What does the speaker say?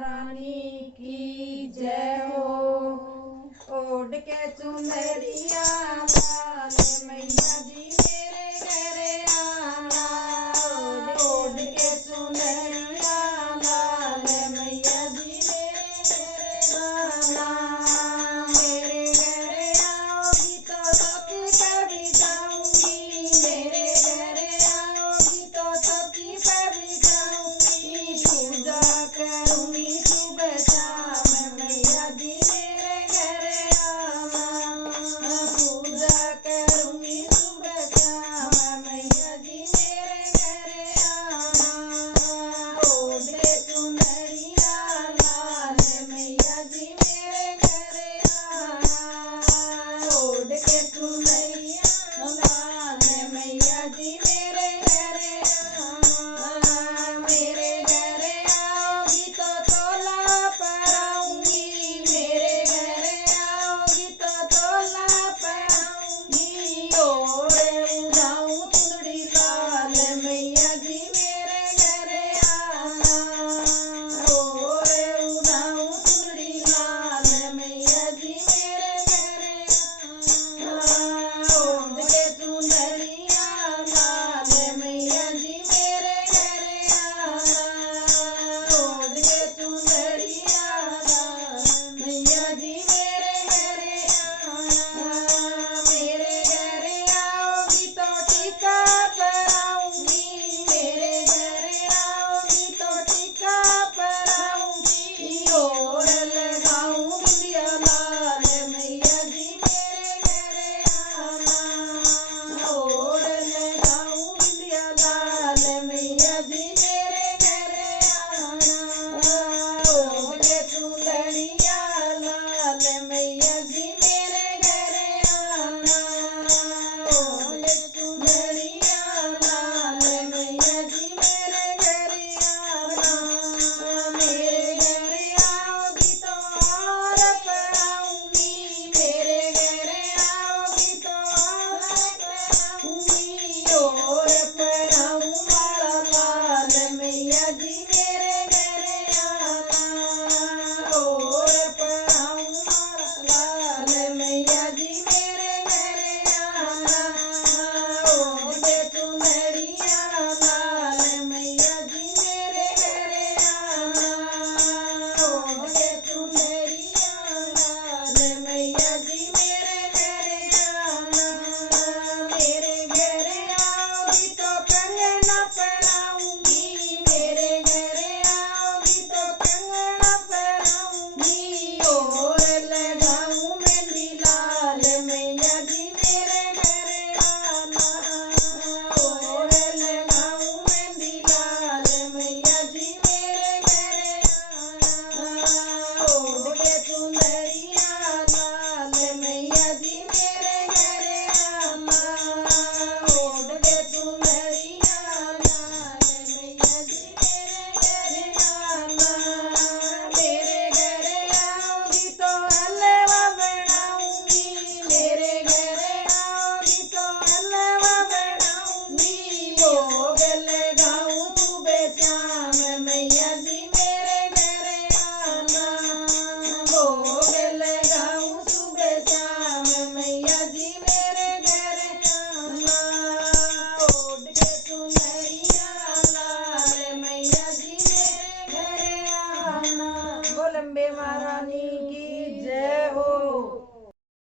महारानी की जय हो। ओढ़ के चुनरिया लाल मैया जी मेरे घरे आना। ओढ़ के चुनरिया लाल मैया जी मेरे घरे आना। मेरे घरे आओगी तो सबकी कभी जाऊंगी। मेरे घरे आओगी तो सबकी कभी जाऊंगी। पूजा करूंगी सुबह शाम मैया जी मेरे घरे आना। पूजा करूंगी सुबह शाम मैया जी मेरे घरे आना। ओढ़ के चुनरिया लाल मैया जी मेरे घरे आना। ओढ़ के चुनरिया लाल मैया जी मेरे घरे आना। मेरे घरे आओगी तो तोला पराऊंगी। मेरे घरे आओगी तो तोला पराऊंगी। ओढ़े उड़ाऊं चुनरी लाल मैया जी मेरे घरे आना। ओढ़े उड़ाऊं चुनरी लाल मैया जी मेरे घरे आना। ओढ़ के चुनरिया लाल मैया जी मेरे घरे आना। ओढ़ के चुनरिया लाल मैया जी मेरे घरे आना। मेरे घरे आओगी तो टीका पराऊंगी। मेरे घरे आओगी तो टीका पराऊंगी। ओढ़ लगाऊं बिंदिया लाल मैया जी मेरे घरे आना। ओढ़ लगाऊं बिंदिया लाल मैया जी मेरे घरे आना। ओढ़ के चुनरिया लाल मैया जी मेरे घरे आना। ओढ़ के चुनरिया लाल मैया जी मेरे घरे आना। मेरे घरे आओगी तो हार पहनाऊंगी। मेरे घरे आओगी तो हार पहनाऊंगी। और पहनाऊं माला लाल मैया जी मेरे घरे आना। और पहनाऊं माला लाल मैया जी मेरे घरे आना। ओढ़ के चुनरिया लाल मैया जी मेरे घरे आना। ओढ़ के चुनरिया लाल मैया जी मेरे घरे आना। मेरे घरे आओगी तो कंगना पहनाऊंगी। मेरे घरे आओगी तो कंगना पहनाऊंगी। और लगाऊं मेहंदी लाल मैया जी मेरे घरे आना। और लगाऊं मेहंदी लाल मैया जी मेरे घरे आना। ओढ़ के चुनरिया लाल मैया जी मेरे घरे आना। ओढ़ के चुनरिया लाल मैया जी मेरे घरे आना। मेरे घरे आओगी तो हलवा बनाऊंगी। मेरे घरे आओगी तो हलवा बनाऊंगी। भोग लगाऊं सुबह शाम मैया जी मेरे घरे आना। भोग लगाऊं सुबह शाम मैया जी मेरे घरे आना। ओढ़ के चुनरिया लाल मैया जी मेरे घरे आना। बोल अम्बे महारानी की